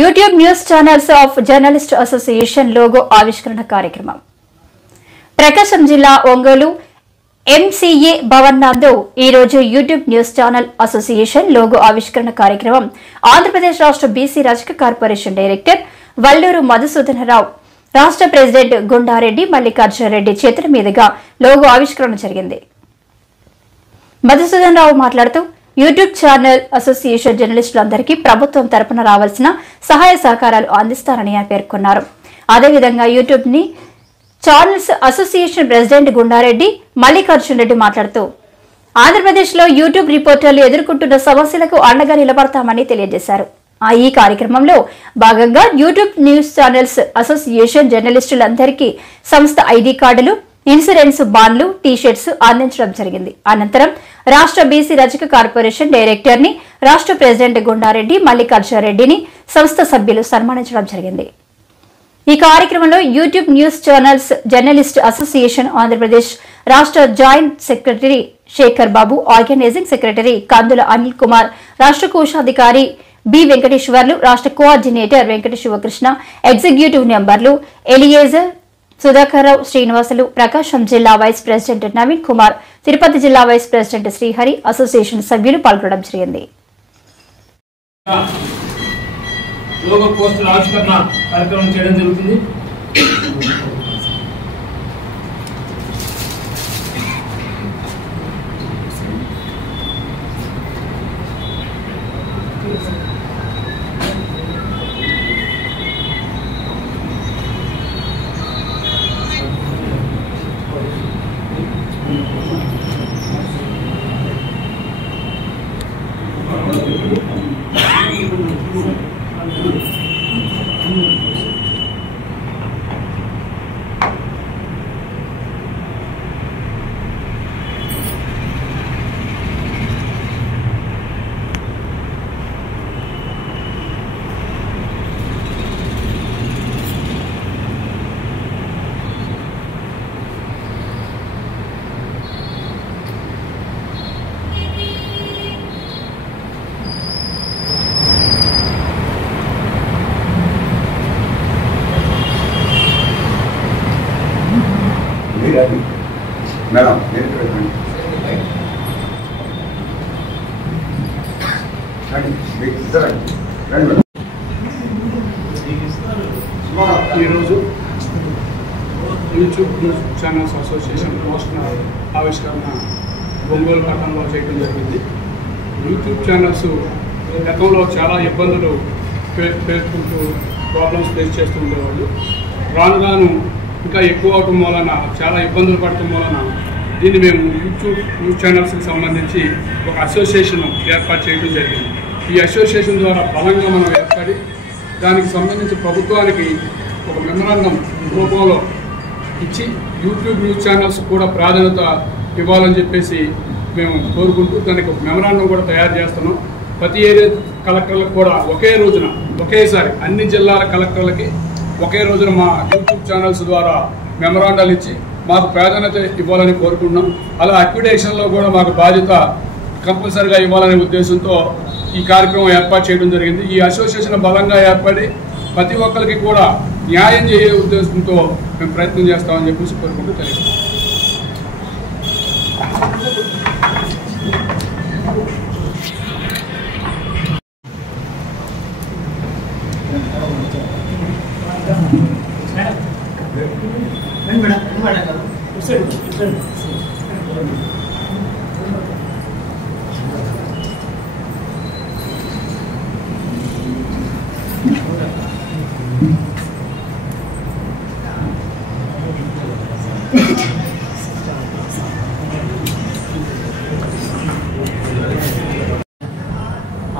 YouTube news channels of journalist association logo ఆవిష్కరణ కార్యక్రమం ప్రకాశం జిల్లా ఒంగోలు ఎంసీఏ భవన్ నందు ఈ రోజు YouTube news channel association logo ఆవిష్కరణ కార్యక్రమం ఆంధ్రప్రదేశ్ రాష్ట్ర బీసీ రాజకీయ కార్పొరేషన్ డైరెక్టర్ వల్లూరు మధుసూదనరావు, రాష్ట్ర ప్రెసిడెంట్ గుండారెడ్డి మల్లికార్జున రెడ్డి చేతుల మీదుగా లోగో ఆవిష్కరణ జరిగింది. మధుసూదనరావు మాట్లాడుతూ యూట్యూబ్ ఛానల్ అసోసియేషన్ జర్నలిస్టులందరికీ ప్రభుత్వం తరపున రావాల్సిన సహాయ సహకారాలు అందిస్తారని ఆయన పేర్కొన్నారు. అదేవిధంగా యూట్యూబ్ ని channels association president Gunda Reddy Mallikarjuna Reddy మాట్లాడుతూ ఆంధ్రప్రదేశ్ లో యూట్యూబ్ రిపోర్టర్లు ఎదుర్కొంటున్న సమస్యలకు అండగా నిలబడతామని తెలియజేశారు. ఈ కార్యక్రమంలో భాగంగా యూట్యూబ్ న్యూస్ ఛానల్స్ అసోసియేషన్ జర్నలిస్టులందరికీ సంస్థ ఐడి కార్డులు, ఇన్సూరెన్స్ బాండ్లు, టీ-షర్ట్స్ అందించడం జరిగింది. అనంతరం రాష్ట్ర బీసీ రాజకీయ కార్పొరేషన్ డైరెక్టర్ ని, రాష్ట్ర ప్రెసిడెంట్ గుండారెడ్డి మల్లికార్జున రెడ్డిని సంస్థ సభ్యులు సన్మానించడం జరిగింది. ఈ కార్యక్రమంలో YouTube news channels journalist association Andhra Pradesh రాష్ట్ర జాయింట్ సెక్రటరీ శేఖర్ బాబు, ఆర్గనైజింగ్ సెక్రటరీ కందుల అనిల్ కుమార్, రాష్ట్ర కోశాధికారి బి వెంకటేశ్వర్లు, రాష్ట్ర కోఆర్డినేటర్ వెంకట శివకృష్ణ, ఎగ్జిక్యూటివ్ మెంబర్లు ఎలియేజర్, సుధాకర్రావు, శ్రీనివాసులు, ప్రకాశం జిల్లా వైస్ ప్రెసిడెంట్ నవీన్ కుమార్, తిరుపతి జిల్లా వైస్ ప్రెసిడెంట్ శ్రీహరి, అసోసియేషన్ సభ్యులు పాల్గొనడం జరిగింది. లోగో పోస్టర్ ఆవిష్కరణ కార్యక్రమం చేయడం జరుగుతుంది. మేడం ఈరోజు YouTube news channels association poster ఆవిష్కరణ ఒంగోలు పట్టణంలో చేయడం జరిగింది. యూట్యూబ్ ఛానల్స్ గతంలో చాలా ఇబ్బందులు పేర్కొంటూ ప్రాబ్లమ్స్ ఫేస్ చేస్తూ ఉండేవాళ్ళు. రాను రాను ఇంకా ఎక్కువ అవటం వలన, చాలా ఇబ్బందులు పడటం వలన దీన్ని మేము యూట్యూబ్ న్యూస్ ఛానల్స్కి సంబంధించి ఒక అసోసియేషన్ ఏర్పాటు చేయడం జరిగింది. ఈ అసోసియేషన్ ద్వారా బలంగా మనం ఏర్పడి దానికి సంబంధించి ప్రభుత్వానికి ఒక మెమరాండం రూపంలో ఇచ్చి యూట్యూబ్ న్యూస్ ఛానల్స్ కూడా ప్రాధాన్యత ఇవ్వాలని చెప్పేసి మేము కోరుకుంటూ దానికి ఒక మెమరాండం కూడా తయారు చేస్తున్నాం. ప్రతి ఏరియా కలెక్టర్లకు కూడా ఒకే రోజున, ఒకేసారి అన్ని జిల్లాల కలెక్టర్లకి ఒకే రోజున మా యూట్యూబ్ ఛానల్స్ ద్వారా మెమరాండాలు ఇచ్చి మాకు ప్రాధాన్యత ఇవ్వాలని కోరుకుంటున్నాం. అలా అక్విడేషన్లో కూడా మాకు బాధ్యత కంపల్సరిగా ఇవ్వాలనే ఉద్దేశంతో ఈ కార్యక్రమం ఏర్పాటు చేయడం జరిగింది. ఈ అసోసియేషన్ బలంగా ఏర్పడి ప్రతి ఒక్కరికి కూడా న్యాయం చేసే ఉద్దేశంతో మేము ప్రయత్నం చేస్తామని చెప్పేసి కోరుకుంటూ తెలియదు.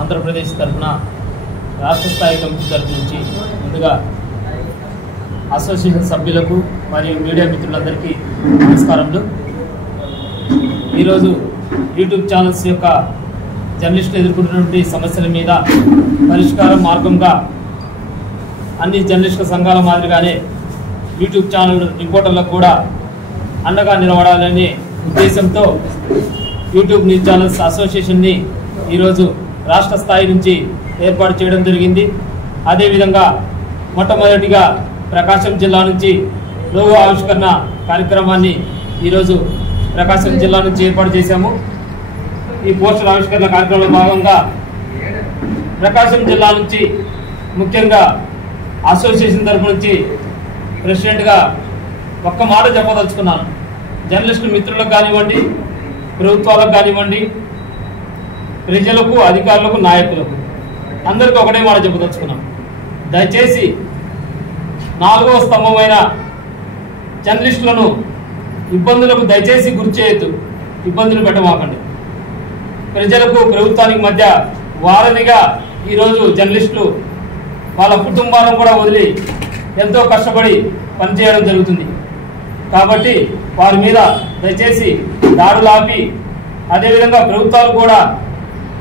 ఆంధ్రప్రదేశ్ తరఫున రాష్ట్ర స్థాయి కమిటీ తరఫు నుంచి ముందుగా అసోసియేషన్ సభ్యులకు మరియు మీడియా మిత్రులందరికీ నమస్కారములు. ఈరోజు యూట్యూబ్ ఛానల్స్ యొక్క జర్నలిస్టులు ఎదుర్కొంటున్నటువంటి సమస్యల మీద పరిష్కార మార్గంగా అన్ని జర్నలిస్టుల సంఘాల మాదిరిగానే యూట్యూబ్ ఛానల్ రిపోర్టర్లకు కూడా అండగా నిలబడాలనే ఉద్దేశంతో యూట్యూబ్ న్యూస్ ఛానల్స్ అసోసియేషన్ని ఈరోజు రాష్ట్ర స్థాయి నుంచి ఏర్పాటు చేయడం జరిగింది. అదేవిధంగా మొట్టమొదటిగా ప్రకాశం జిల్లా నుంచి లోగో ఆవిష్కరణ కార్యక్రమాన్ని ఈరోజు ప్రకాశం జిల్లా నుంచి ఏర్పాటు చేశాము. ఈ పోస్టర్ ఆవిష్కరణ కార్యక్రమంలో భాగంగా ప్రకాశం జిల్లా నుంచి ముఖ్యంగా అసోసియేషన్ తరఫు నుంచి ప్రెసిడెంట్గా ఒక్క మాట చెప్పదలుచుకున్నాను. జర్నలిస్టు మిత్రులకు కానివ్వండి, ప్రభుత్వాలకు కానివ్వండి, ప్రజలకు, అధికారులకు, నాయకులకు అందరికీ ఒకటే మాట చెప్పదలుచుకున్నాం. దయచేసి 4వ స్తంభమైన జర్నలిస్టులను ఇబ్బందులకు దయచేసి గురి చేయొద్దు, ఇబ్బందులు పెట్టమాకండి. ప్రజలకు, ప్రభుత్వానికి మధ్య వారధిగా ఈరోజు జర్నలిస్టులు వాళ్ళ కుటుంబాలను కూడా వదిలి ఎంతో కష్టపడి పనిచేయడం జరుగుతుంది. కాబట్టి వారి మీద దయచేసి దాడులు ఆపి, అదేవిధంగా ప్రభుత్వాలు కూడా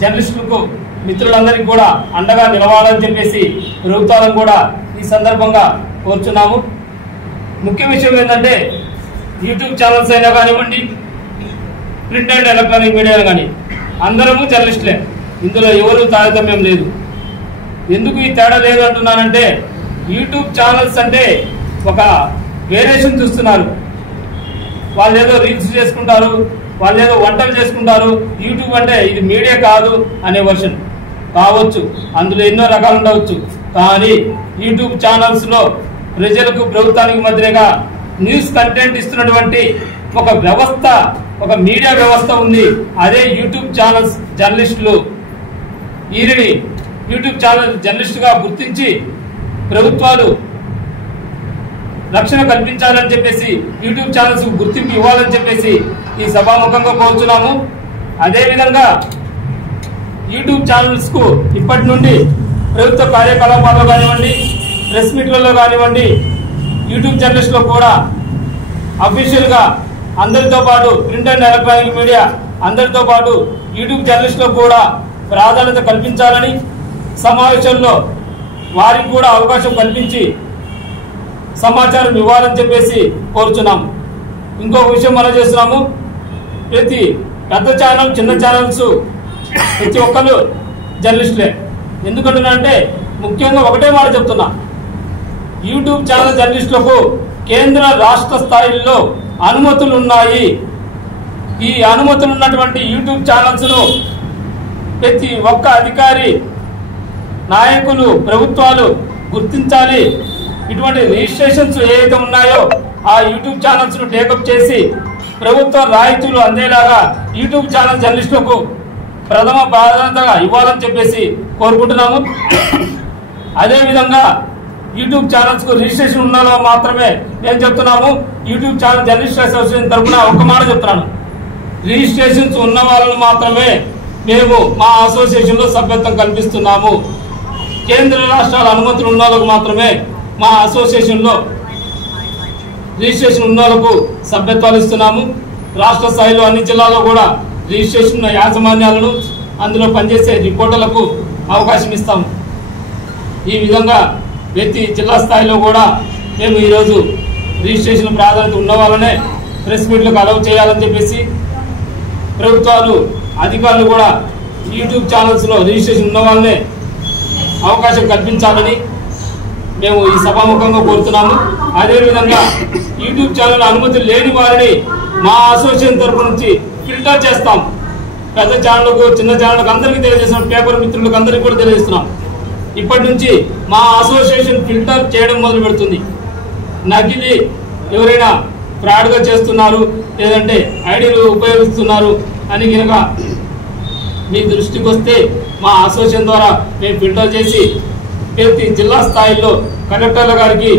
జర్నలిస్టులకు, మిత్రులందరికీ కూడా అండగా నిలవాలని చెప్పేసి ప్రభుత్వాలను కూడా ఈ సందర్భంగా కోరుచున్నాము. ముఖ్య విషయం ఏంటంటే యూట్యూబ్ ఛానల్స్ అయినా కానివ్వండి, ప్రింట్ అండ్ ఎలక్ట్రానిక్ మీడియా కానీ అందరము జర్నలిస్టులే, ఇందులో ఎవరు తారతమ్యం లేదు. ఎందుకు ఈ తేడా లేదు అంటున్నానంటే యూట్యూబ్ ఛానల్స్ అంటే ఒక వేరియేషన్ చూస్తున్నారు. వాళ్ళు ఏదో రీల్స్ చేసుకుంటారు, వాళ్ళు ఏదో వంటలు చేసుకుంటారు. యూట్యూబ్ అంటే ఇది మీడియా కాదు అనే వర్షన్ కావచ్చు, అందులో ఎన్నో రకాలు ఉండవచ్చు. కానీ యూట్యూబ్ ఛానల్స్ లో ప్రజలకు, ప్రభుత్వానికి మధ్యగా న్యూస్ కంటెంట్ ఇస్తున్నటువంటి ఒక వ్యవస్థ, ఒక మీడియా వ్యవస్థ ఉంది. అదే యూట్యూబ్ ఛానల్స్ జర్నలిస్టులు. వీరిని యూట్యూబ్ ఛానల్ జర్నలిస్టుగా గుర్తించి ప్రభుత్వాలు రక్షణ కల్పించాలని చెప్పేసి, యూట్యూబ్ ఛానల్స్ గుర్తింపు ఇవ్వాలని చెప్పేసి ఈ సభాముఖంగా కోరుచున్నాము. అదేవిధంగా యూట్యూబ్ ఛానల్స్ కు ఇప్పటి నుండి ప్రభుత్వ కార్యకలాపాల్లో కానివ్వండి, ప్రెస్ మీట్లలో కానివ్వండి, యూట్యూబ్ జర్నలిస్టులు కూడా అఫీషియల్ గా అందరితో పాటు ప్రింట్ అండ్ ఎలక్ట్రానిక్ మీడియా అందరితో పాటు యూట్యూబ్ జర్నలిస్టులకు కూడా ప్రాధాన్యత కల్పించాలని, సమావేశంలో వారికి కూడా అవకాశం కల్పించి సమాచారం ఇవ్వాలని చెప్పేసి కోరుచున్నాము. ఇంకొక విషయం మనం చేస్తున్నాము, ప్రతి పెద్ద ఛానల్, చిన్న ఛానల్స్ ప్రతి ఒక్కరు జర్నలిస్టులే. ఎందుకంటున్నానంటే ముఖ్యంగా ఒకటే మాట చెప్తున్నా, యూట్యూబ్ ఛానల్ జర్నలిస్టులకు కేంద్ర, రాష్ట్ర స్థాయిల్లో అనుమతులు ఉన్నాయి. ఈ అనుమతులు ఉన్నటువంటి యూట్యూబ్ ఛానల్స్ ను ప్రతి ఒక్క అధికారి, నాయకులు, ప్రభుత్వాలు గుర్తించాలి. ఇటువంటి రిజిస్ట్రేషన్స్ ఏవైతే ఉన్నాయో ఆ యూట్యూబ్ ఛానల్స్ ను టేకప్ చేసి ప్రభుత్వ రాయితీలు అందేలాగా యూట్యూబ్ ఛానల్ జర్నలిస్టులకు ప్రథమ ప్రాధాన్యతగా ఇవ్వాలని చెప్పేసి కోరుకుంటున్నాము. అదేవిధంగా యూట్యూబ్ ఛానల్స్ కు రిజిస్ట్రేషన్ ఉన్న మాత్రమే నేను చెప్తున్నాము. యూట్యూబ్ ఛానల్ జర్నలిస్ట్ అసోసియేషన్ తరఫున ఒక్క మాట చెప్తున్నాను, రిజిస్ట్రేషన్స్ ఉన్న వాళ్ళను మాత్రమే మేము మా అసోసియేషన్ లో సభ్యత్వం కల్పిస్తున్నాము. కేంద్ర, రాష్ట్రాల అనుమతులు ఉన్న వాళ్ళకు మాత్రమే మా అసోసియేషన్ లో రిజిస్ట్రేషన్ ఉన్న వాళ్ళకు సభ్యత్వాలు ఇస్తున్నాము. రాష్ట్ర స్థాయిలో అన్ని జిల్లాల్లో కూడా రిజిస్ట్రేషన్ ఉన్న యాజమాన్యాలను, అందులో పనిచేసే రిపోర్టర్లకు అవకాశం ఇస్తాము. ఈ విధంగా ప్రతి జిల్లా స్థాయిలో కూడా మేము ఈరోజు రిజిస్ట్రేషన్ ప్రాధాన్యత ఉన్న వాళ్ళనే ప్రెస్ మీట్లకు అలౌ చేయాలని చెప్పేసి, ప్రభుత్వాలు, అధికారులు కూడా యూట్యూబ్ ఛానల్స్ లో రిజిస్ట్రేషన్ ఉన్న వాళ్ళనే అవకాశం కల్పించాలని మేము ఈ సభాముఖంగా కోరుతున్నాము. అదేవిధంగా యూట్యూబ్ ఛానల్ అనుమతి లేని వారిని మా అసోసియేషన్ తరఫు నుంచి ఫిల్టర్ చేస్తాం. పెద్ద ఛానళ్లకు, చిన్న ఛానళ్లకు అందరికీ తెలియజేస్తున్నాం, పేపర్ మిత్రులకు అందరికీ కూడా తెలియజేస్తున్నాం. ఇప్పటి నుంచి మా అసోసియేషన్ ఫిల్టర్ చేయడం మొదలు పెడుతుంది. నకిలీ ఎవరైనా ఫ్రాడ్ గా చేస్తున్నారు, లేదంటే ఐడీలు ఉపయోగిస్తున్నారు అని కనుక మీ దృష్టికి వస్తే మా అసోసియేషన్ ద్వారా మేము ఫిల్టర్ చేసి ప్రతి జిల్లా స్థాయిలో కలెక్టర్ల గారికి,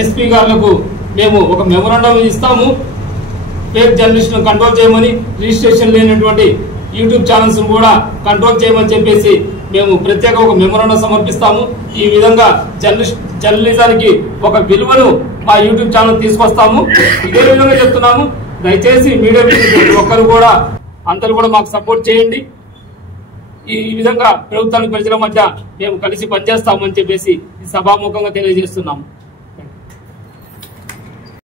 ఎస్పీ గారులకు మేము ఒక మెమోరాండం ఇస్తాము. ఫేక్ జర్నలిస్టులను కంట్రోల్ చేయమని, రిజిస్ట్రేషన్ లేనటువంటి యూట్యూబ్ ఛానల్స్ కూడా కంట్రోల్ చేయమని చెప్పేసి మేము ప్రత్యేక ఒక మెమోరాండం సమర్పిస్తాము. ఈ విధంగా జర్నలిజానికి ఒక విలువను మా యూట్యూబ్ ఛానల్ తీసుకొస్తాము. ఇదే విధంగా చెప్తున్నాము, దయచేసి మీడియా ఒక్కరు కూడా అందరూ కూడా మాకు సపోర్ట్ చేయండి. ఈ విధంగా ప్రభుత్వానికి, ప్రజల మధ్య మేము కలిసి పనిచేస్తామని చెప్పేసి ఈ సభాముఖంగా తెలియజేస్తున్నాము.